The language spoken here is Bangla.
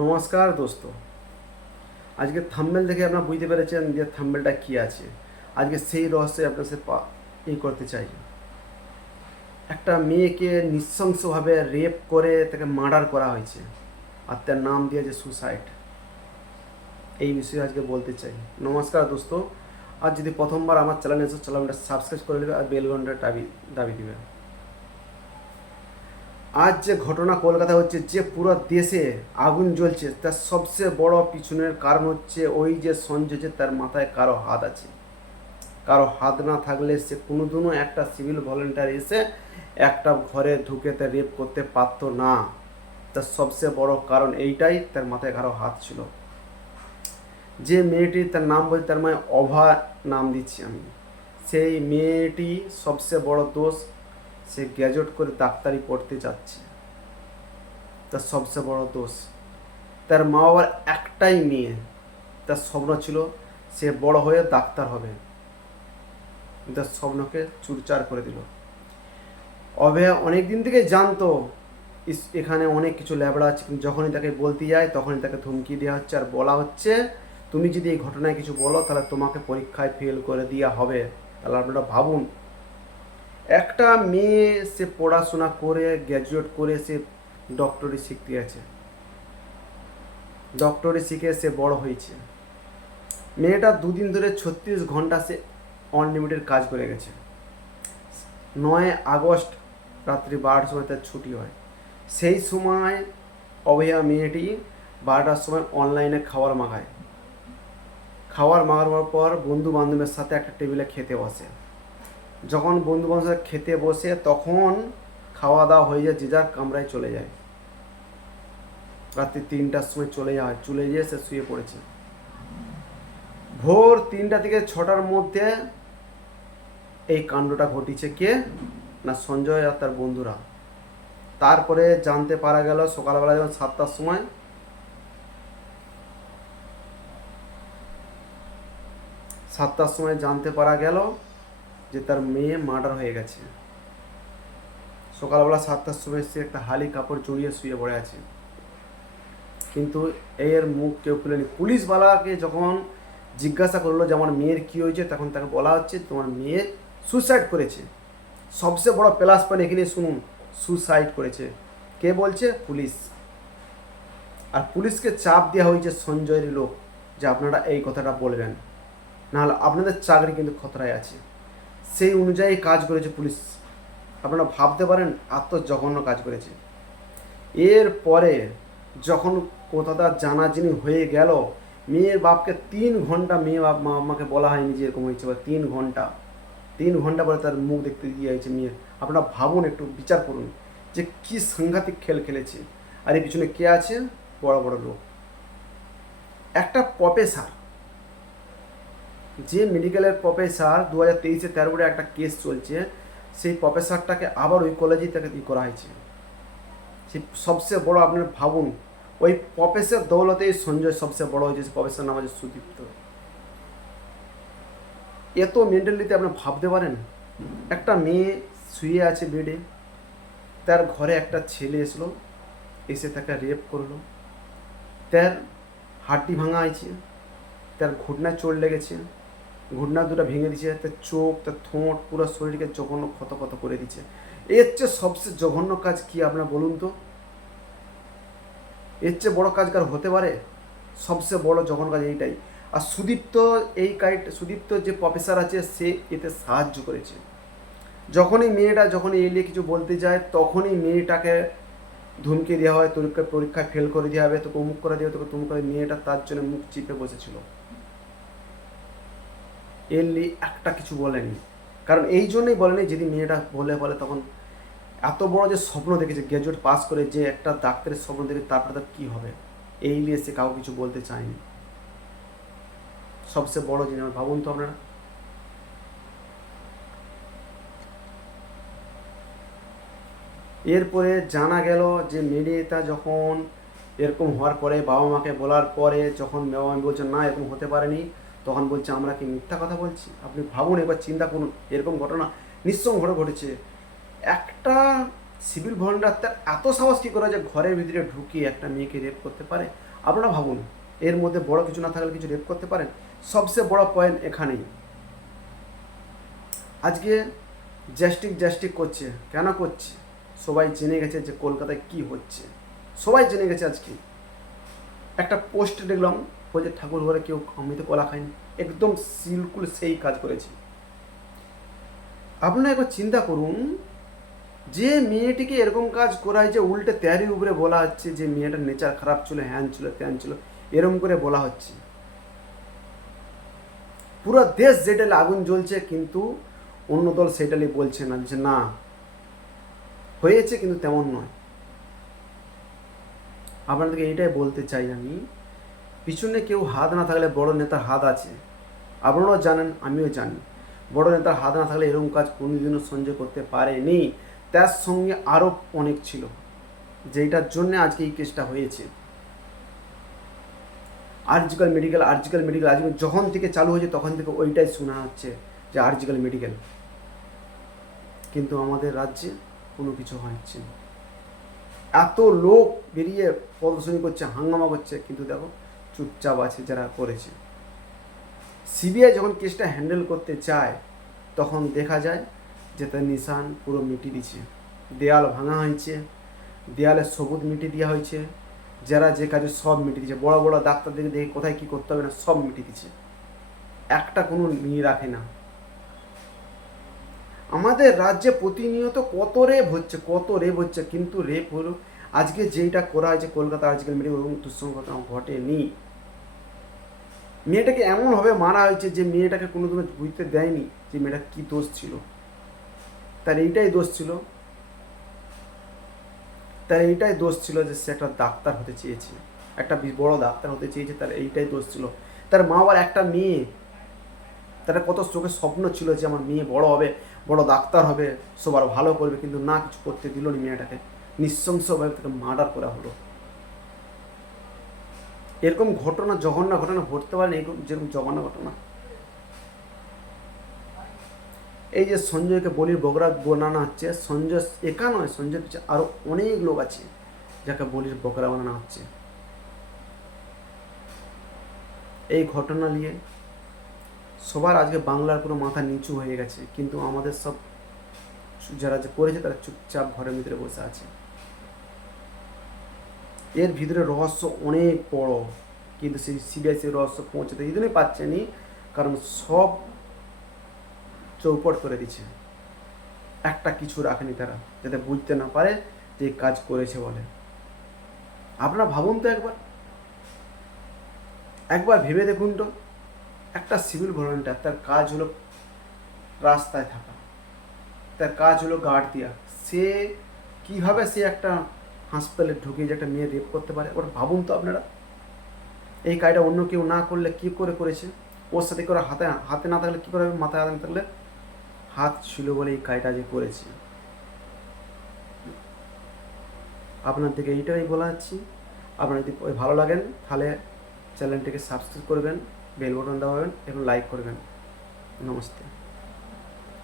নমস্কার দোস্ত। আজকে থাম্বনেল দেখে আপনারা বুঝতে পেরেছেন যে থাম্বনেলটা কী আছে। আজকে সেই রহস্যে আপনার সাথে করতে চাই। একটা মেয়েকে নৃশংসভাবে রেপ করে তাকে মার্ডার করা হয়েছে, আর তার নাম দিয়েছে সুসাইড। এই বিষয়ে আজকে বলতে চাই। নমস্কার দোস্ত। আর যদি প্রথমবার আমার চ্যানেলে এসে চ্যানেলটা সাবস্ক্রাইব করে নেবে আর বেল ঘন্টা দাবি দিবে। আজ যে ঘটনা কলকাতা হচ্ছে, যে পুরো দেশে আগুন জ্বলছে, তার সবচেয়ে বড় পিছনের কারণ হচ্ছে ওই যে সঞ্জয়, যে তার মাথায় কারো হাত আছে। কারো হাত না থাকলে সে কোনোদিনও একটা সিভিল ভলেন্টিয়ার এসে একটা ঘরে ঢুকে তার রেপ করতে পারতো না। তার সবচেয়ে বড় কারণ এইটাই, তার মাথায় কারো হাত ছিল। যে মেয়েটি, তার নাম বলতে তার মানে অভা নাম দিচ্ছি আমি, সেই মেয়েটি সবচেয়ে বড় দোষ, সে গ্র্যাজুয়েট করে ডাক্তারি পড়তে যাচ্ছে। তার সবচেয়ে বড় দোষ। তার মা বাবার একটাই মেয়ে, তার স্বপ্ন ছিল সে বড় হয়ে ডাক্তার হবে, তার স্বপ্নকে চুরচার করে দিল। অভয়া অনেক দিন থেকে জানতো এখানে অনেক কিছু ল্যাবড়া আছে, কিন্তু যখনই তাকে বলতে যায় তখনই তাকে ধমকি দেওয়া হচ্ছে আর বলা হচ্ছে তুমি যদি এই ঘটনায় কিছু বলো তাহলে তোমাকে পরীক্ষায় ফেল করে দেওয়া হবে। তাহলে আপনারা ভাবুন, একটা মেয়ে সে পড়াশোনা করে গ্র্যাজুয়েট করে সে ডক্টরি শিখতে আছে, ডক্টরি শিখে সে বড় হয়েছে। মেয়েটা দুদিন ধরে 36 ঘন্টা সে অনলিমিটেড কাজ করে গেছে। 9 আগস্ট রাত্রি 12টার সময় তার ছুটি হয়। সেই সময় অভয়া মেয়েটি 12টার সময় অনলাইনে খাবার মাগায়। খাবার মাগাবার পর বন্ধু বান্ধবের সাথে একটা টেবিলে খেতে বসে। যখন বন্ধু বান্ধবের সাথে খেতে বসে তখন খাওয়া দাওয়া হয়ে যায়, যে যার কামরায় চলে যায়। রাত্রি 3টার সময় চলে গিয়ে সে শুয়ে পড়েছে। ভোর 3টা থেকে 6টার মধ্যে এই কাণ্ডটা ঘটিছে কে না, সঞ্জয় আর তার বন্ধুরা। তারপরে জানতে পারা গেল সকালবেলা যখন 7টার সময় জানতে পারা গেল যে তার মেয়ে মার্ডার হয়ে গেছে। সকালবেলা 7টার সময় সে একটা হালি কাপড় জড়িয়ে শুয়ে পড়ে আছে, কিন্তু এর মুখ কেউ খুলেনি। পুলিশওয়ালাকে যখন জিজ্ঞাসা করলো যে আমার মেয়ের কী হয়েছে, তখন তাকে বলা হচ্ছে তোমার মেয়ে সুসাইড করেছে। সবচেয়ে বড় প্লাস পয়েন্ট এখানে শুনুন, সুসাইড করেছে। কে বলছে? পুলিশ। আর পুলিশকে চাপ দেওয়া হয়েছে সঞ্জয়ের লোক, যে আপনারা এই কথাটা বলবেন, নাহলে আপনাদের চাকরি কিন্তু খতরায় আছে। সেই অনুযায়ী কাজ করেছে পুলিশ। আপনারা ভাবতে পারেন এত জঘন্য কাজ করেছে। এরপরে যখন কথাটা জানাজানি হয়ে গেল, মেয়ের বাপকে 3 ঘন্টা মেয়ে বাপ মা আমাকে বলা হয়নি যে এরকম হয়েছে, বা 3 ঘন্টা, 3 ঘন্টা পরে তার মুখ দেখতে দিয়ে হয়েছে মেয়ের। আপনারা ভাবুন, একটু বিচার করুন যে কি সাংঘাতিক খেল খেলেছে। আর এর পিছনে কে আছে? বড় বড় লোক। একটা প্রফেসর, যে মেডিকেলের প্রফেসর, 2023-এ 13 একটা কেস চলছে, সেই প্রফেসরটাকে আবার ওই কলেজেই তাকে করা হয়েছে। সে সবচেয়ে বড়, আপনারা ভাবুন, ওই প্রফেসর দৌলতেই সঞ্জয় সবচেয়ে বড় হয়েছে। প্রফেসর নাম আছে সুদীপ্ত। এত মেন্টালিটি আপনি ভাবতে পারেন? একটা মেয়ে শুয়ে আছে বেডে, তার ঘরে একটা ছেলে এসে তাকে রেপ করলো। তার হাড্ডি ভাঙা আছে, তার ঘুটনায় চোট লেগেছে, ঘুটনা দুটো ভেঙে দিচ্ছে, তার চোখ, তার ঠোঁট, পুরো শরীরকে জঘন্য ক্ষত করে দিচ্ছে। এর চেয়ে সবচেয়ে জঘন্য কাজ কি আপনারা বলুন তো? এর চেয়ে বড় কাজ কার হতে পারে? সবচেয়ে বড় জঘন্য কাজ এইটাই। আর সুদীপ্ত যে প্রফেসর আছে, সে এতে সাহায্য করেছে। যখনই এলিয়ে কিছু বলতে যায়, তখনই মেয়েটাকে ধমকি দেওয়া হয়, তোকে পরীক্ষায় ফেল করে দেওয়া হবে, তোকে অমুক করে দেওয়া হবে, তোকে তুমুক করে। মেয়েটা তার জন্য মুখ চিপে বসেছিল, এলি একটা কিছু বলেনি। কারণ এই জন্যই বলেনি, যদি মেয়েটা বলে তখন এত বড় যে স্বপ্ন দেখেছে, গ্র্যাজুয়েট পাস করে যে একটা ডাক্তারের স্বপ্ন দেখে, তারপরে তার কী হবে, এই নিয়ে সে কাউ কিছু বলতে চায়নি। সবচেয়ে বড় জিনিস ভাবুন তো আপনারা। এরপরে জানা গেল যে মেয়েটা যখন এরকম হওয়ার পরে, বাবা মাকে বলার পরে, যখন বাবা মা বলছে না এরকম হতে পারেনি, তখন বলছে আমরা কি মিথ্যা কথা বলছি? আপনি ভাবুন, এবার চিন্তা করুন, এরকম ঘটনা নিঃসঙ্গ ঘটেছে। একটা সিভিল ভলেন্টিয়ার তার এত সাহস কী করে যে ঘরের ভিতরে ঢুকিয়ে একটা মেয়েকে রেপ করতে পারে? আপনারা ভাবুন, এর মধ্যে বড় কিছু না থাকলে কিছু রেপ করতে পারেন? সবচেয়ে বড় পয়েন্ট এখানেই। আজকে জ্যাস্টিক করছে, কেন করছে? সবাই জেনে গেছে যে কলকাতায় কি হচ্ছে, সবাই জেনে গেছে। আজকে একটা পোস্ট দেখলাম, বলছে ঠাকুর ঘরে কেউ অমৃত কলা খায়নি, একদম সিলকুল সেই কাজ করেছে। আপনারা একবার চিন্তা করুন, যে মেয়েটিকে এরকম কাজ করায়, যে উল্টে তেয়ারির উপরে বলা হচ্ছে যে মেয়েটার নেচার খারাপ ছিল, হ্যান ছিল, ত্যান ছিল, এরকম করে বলা হচ্ছে। পুরো দেশ যেটালে আগুন জ্বলছে, কিন্তু অন্য দল সেটালে বলছে না যে না হয়েছে, কিন্তু তেমন নয়। আপনাদেরকে এইটাই বলতে চাই আমি, পিছনে কেউ হাত না থাকলে বড় নেতার হাত আছে। আপনারাও জানেন, আমিও জানি, বড় নেতার হাত না থাকলে এরকম কাজ কোনোদিনও সঞ্জয় করতে পারেনি। তার সঙ্গে আরও অনেক ছিল, যেটার জন্যে আজকে এই কেসটা হয়েছে। আরজিক্যাল মেডিকেল আজকে যখন থেকে চালু হয়েছে তখন থেকে ওইটাই শোনা হচ্ছে যে আরজিক্যাল মেডিকেল, কিন্তু আমাদের রাজ্যে কোনো কিছু হচ্ছে না। এত লোক বেরিয়ে প্রদর্শনী করছে, হাঙ্গামা করছে, কিন্তু দেখো চুপচাপ আছে যারা করেছে। সিবিআই যখন কেসটা হ্যান্ডেল করতে চায়, তখন দেখা যায় যে তার নিশান পুরো মিটিয়ে দিচ্ছে, দেয়াল ভাঙা হয়েছে, দেয়ালে সবুজ মিটিয়ে দেওয়া হয়েছে, যারা যে কাজে সব মিটিয়ে দিচ্ছে, বড় বড় ডাক্তারদের দেখে কোথায় কী করতে হবে না সব মিটিয়ে দিচ্ছে, একটা কোনো নিয়ে রাখে না। আমাদের রাজ্যে প্রতিনিয়ত কত রেপ হচ্ছে, কিন্তু রেপ হলো আজকে যেইটা করা হয়েছে কলকাতা আজকাল মেডিকেল, ওরকম দুঃসংঘটনা ঘটেনি। মেয়েটাকে এমনভাবে মারা হয়েছে যে মেয়েটাকে কোনোদিনও বুঝতে দেয়নি যে মেয়েটা কী দোষ ছিল, তার এইটাই দোষ ছিল যে সে একটা ডাক্তার হতে চেয়েছে, একটা বড় ডাক্তার হতে চেয়েছে, তার এইটাই দোষ ছিল। তার মা বাবার একটা মেয়ে, তার কত চোখের স্বপ্ন ছিল যে আমার মেয়ে বড় হবে, বড় ডাক্তার হবে, সবার ভালো করবে, কিন্তু না, কিছু করতে দিল না মেয়েটাকে, নৃশংসভাবে তাকে মার্ডার করা হলো। এরকম ঘটনা, জঘন্য ঘটনা ঘটতে পারে না, এরকম যেরকম জঘন্য ঘটনা। এই যে সঞ্জয়কে বলির বকরা বানানো হচ্ছে, সঞ্জয় একা নয়, সঞ্জয়ের পিছনে আরও অনেক লোক আছে যাকে বলির বকরা বানানো হচ্ছে। এই ঘটনা নিয়ে সবার আজকে বাংলার পুরো মাথা নিচু হয়ে গেছে, কিন্তু আমাদের সব যারা যে করেছে তারা চুপচাপ ঘরের ভিতরে বসে আছে। এর ভিতরে রহস্য অনেক বড়, কিন্তু সেই সিবিআই রহস্য পৌঁছাতে এই জন্যই পাচ্ছেনি, কারণ সব চৌপট করে দিচ্ছে, একটা কিছু রাখেনি তারা, যাতে বুঝতে না পারে যে কাজ করেছে বলে। আপনারা ভাবুন তো, একবার ভেবে দেখুন তো, একটা সিভিল ভলেন্টিয়ার, তার কাজ হলো রাস্তায় থাকা, তার কাজ হলো গার্ড দেওয়া, সে কীভাবে সে একটা হাসপাতালে ঢুকে যে একটা মেয়ে রেপ করতে পারে? ওটা ভাবুন তো আপনারা। এই কাজটা অন্য কেউ না করলে কী করে করেছে? ওর সাথে করে হাতে না থাকলে কী করে হবে? মাথায় হাতে না থাকলে হাত ছিল বলে এই কাজটা যে করেছে। আপনার দিকে এইটাই বলা যাচ্ছি। আপনার যদি ভালো লাগেন তাহলে চ্যানেলটিকে সাবস্ক্রাইব করবেন, বেল বটন দাবাবেন এবং লাইক করবেন। নমস্তে।